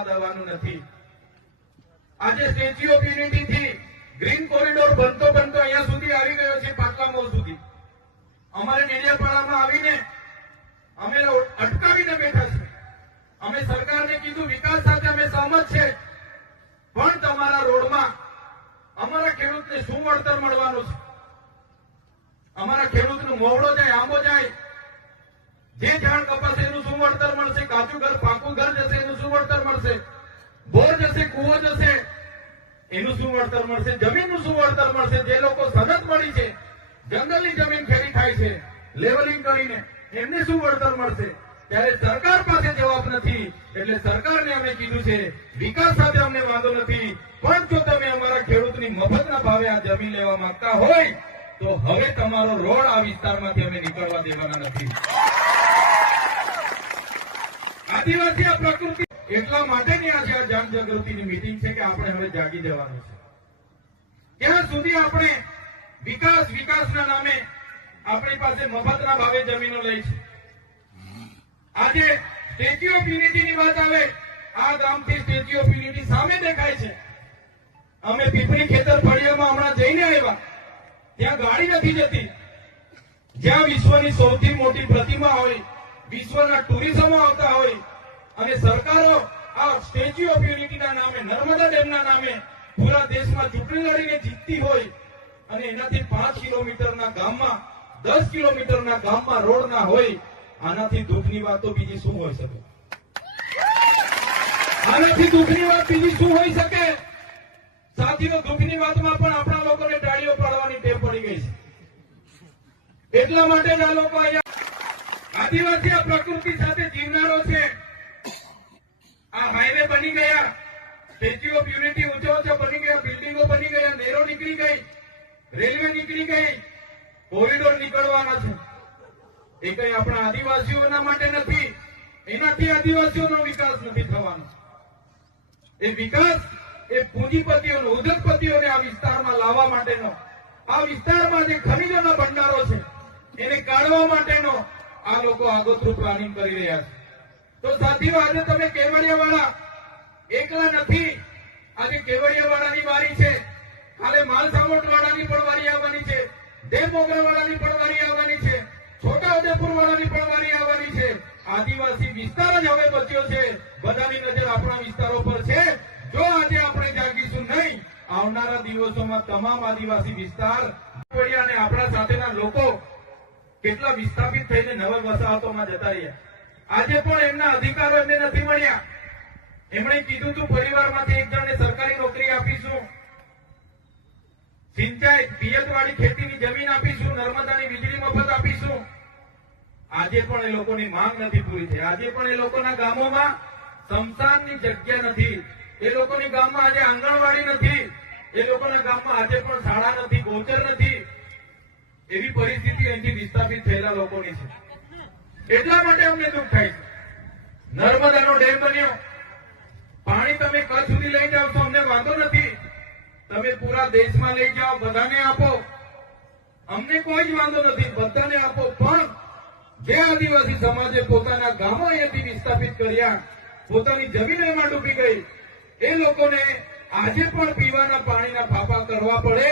થવા દેવાનું નથી। આજે સ્ટેચ્યુ ઓફ યુનિટી થી ગ્રીન કોરિડોર બનતો અહીંયા સુધી આવી ગયો છે, પાટલા મોલ સુધી। અમારે ડેડિયાપાડામાં આવીને અમે અટકાવીને બેઠા છે। અમે સરકારને કીધું વિકાસ સાથે અમે સહમત છે, પણ તમારા રોડમાં અમારા ખેડૂતને શું વળતર મળવાનું છે? અમારા ખેડૂતનું મોવડો જાય, આંબો જાય, જે ઝાડ કપાશે એનું શું વળતર મળશે? કાચું ઘર પાકું ઘર જશે એનું શું વળતર મળશે? બોર જશે, કૂવો જશે એનું શું વળતર મળશે? જમીનનું શું વળતર મળશે? જે લોકો સનદ મળી છે, જંગલની જમીન ખેડી ખાય છે લેવલિંગ કરીને, એમને શું વળતર મળશે? ત્યારે સરકાર પાસે જવાબ નથી। એટલે સરકારને અમે કીધું છે વિકાસ સાથે અમને વાંધો નથી, પણ જો તમે અમારા ખેડૂતની મફતના ભાવે આ જમીન લેવા માંગતા હોય તો હવે તમારો રોડ આ વિસ્તારમાંથી અમે નીકળવા દેવાના નથી। આદિવાસી આ પ્રકૃતિ એટલા માટેની આજે આ જનજાગૃતિની મીટિંગ છે કે આપણે હવે જાગી જવાનું છે। ત્યાં સુધી આપણે વિકાસના નામે આપણી પાસે મફતના ભાવે જમીનો લઈ છે। આજે સ્ટેચ્યુ ઓફ યુનિટીની વાત આવે, આ ગામથી સ્ટેચ્યુ ઓફ યુનિટી સામે દેખાય છે। અમે પીપળી ખેતર ફળિયામાં હમણાં જઈને આવ્યા, ત્યાં ગાડી નથી જતી। જ્યાં વિશ્વની સૌથી મોટી પ્રતિમા હોય, વિશ્વના ટુરિઝમો આવતા હોય, અને સરકારો આ સ્ટેચ્યુ ઓફ યુનિટીના નામે, નર્મદા ડેમના નામે પૂરા દેશમાં ચૂંટણી લડીને જીતતી હોય, અને એનાથી 5 કિલોમીટરના ગામમાં, 10 કિલોમીટરના ગામમાં રોડ ના હોય, આનાથી દુઃખની વાત તો બીજી શું હોઈ શકે? આનાથી દુઃખની વાત બીજી શું હોઈ શકે? સાથીઓ, દુઃખની વાતમાં પણ આપણા લોકોને ટાળીઓ પાડવાની ટેવ પડી ગઈ છે। એટલા માટે જ આ લોકો અહીંયા આદિવાસી આ પ્રકૃતિ સાથે જીવનારો છે। આ હાઈવે બની ગયા, સ્ટેચ્યુ ઓફ યુનિટી ઊંચા બની ગયા, બિલ્ડિંગો બની ગયા, નહેરો નીકળી ગઈ, રેલવે નીકળી ગઈ, કોરિડોર નીકળવાના છે। એ કઈ આપણા આદિવાસીઓના માટે નથી, એનાથી આદિવાસીઓનો વિકાસ નથી થવાનો। એ વિકાસ એ પૂંજીપતિઓનો, ઉદ્યોગપતિઓને આ વિસ્તારમાં લાવવા માટેનો, આ વિસ્તારમાં જે ખનીજોના ભંડારો છે એને કાઢવા માટેનો આ લોકો આગોતરું પ્લાનિંગ કરી રહ્યા છે। તો સાથીઓ, આજે તમે કેવડિયાવાળા એકલા નથી। આજે કેવડિયાવાળાની વારી છે, કાલે માલસામોટવાળાની પણ વારી આવવાની છે, દેવમોગરાવાળાની પણ વારી આવવાની છે, છોટાઉદેપુર વાળાની પણ વારી આવવાની છે। આદિવાસી વિસ્તાર જ હવે બચ્યો છે, બધાની નજર આપણા વિસ્તારો પર છે। જો આજે આપણે જાગીશું નહીં, આવનારા દિવસોમાં તમામ આદિવાસી વિસ્તાર અને આપણા સાથેના લોકો કેટલા વિસ્થાપિત થઈને નવા વસાહતોમાં જતા રહ્યા। આજે પણ એમના અધિકારો એમને નથી મળ્યા। એમણે કીધું હતું પરિવારમાંથી એક જણને સરકારી નોકરી આપીશું, સિંચાઈ પિયત વાળી ખેતીની જમીન આપીશું, નર્મદાની વીજળી મફત આપીશું। આજે પણ એ લોકોની માંગ નથી પૂરી થઈ। આજે પણ એ લોકોના ગામોમાં સ્મશાનની જગ્યા નથી, એ લોકોની ગામમાં આજે આંગણવાડી નથી, એ લોકોના ગામમાં આજે પણ શાળા નથી, ગોચર નથી। એવી પરિસ્થિતિ અહીંથી વિસ્થાપિત થયેલા લોકોની છે। એટલા માટે અમને દુઃખ થાય છે। નર્મદાનો ડેમ બન્યો, પાણી તમે કચ્છ સુધી લઈ જાઓ તો અમને વાંધો નથી, તમે પૂરા દેશમાં લઈ જાઓ, બધાને આપો, અમને કોઈ જ વાંધો નથી, બધાને આપો। પણ જે આદિવાસી સમાજે પોતાના ગામો અહીંયાથી વિસ્થાપિત કર્યા, પોતાની જમીન એમાં ડૂબી ગઈ, એ લોકોને આજે પણ પીવાના પાણીના ફાંફા કરવા પડે